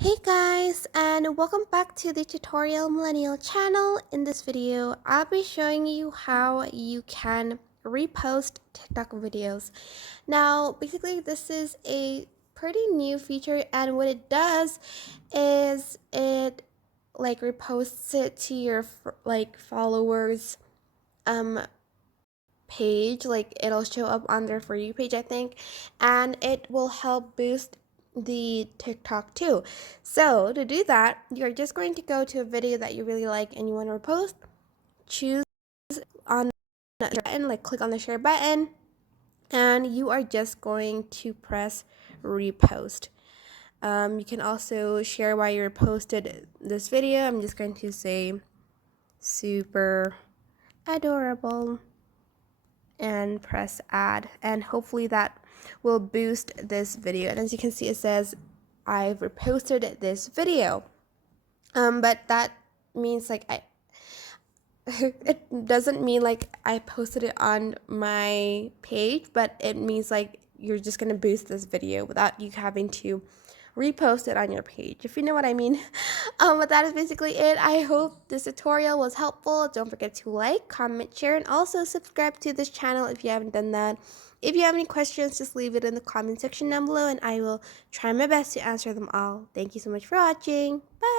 Hey guys, and welcome back to the Tutorial Millennial channel. In this video, I'll be showing you how you can repost TikTok videos. Now, basically, this is a pretty new feature, and what it does is it reposts it to your followers um page. Like, it'll show up on their For You page, I think, and it will help boost the TikTok too. So to do that, you're just going to go to a video that you really like and you want to repost. Choose on the button, like click on the share button, and you are just going to press repost. You can also share why you reposted this video. I'm just going to say super adorable and press add, and hopefully that will boost this video. And as you can see, it says I've reposted this video, but that means I it doesn't mean like I posted it on my page, but it means like you're just gonna boost this video without you having to repost it on your page, if you know what I mean. But that is basically it. I hope this tutorial was helpful. Don't forget to like, comment, share, and also subscribe to this channel if you haven't done that. If you have any questions, just leave it in the comment section down below and I will try my best to answer them all. Thank you so much for watching. Bye!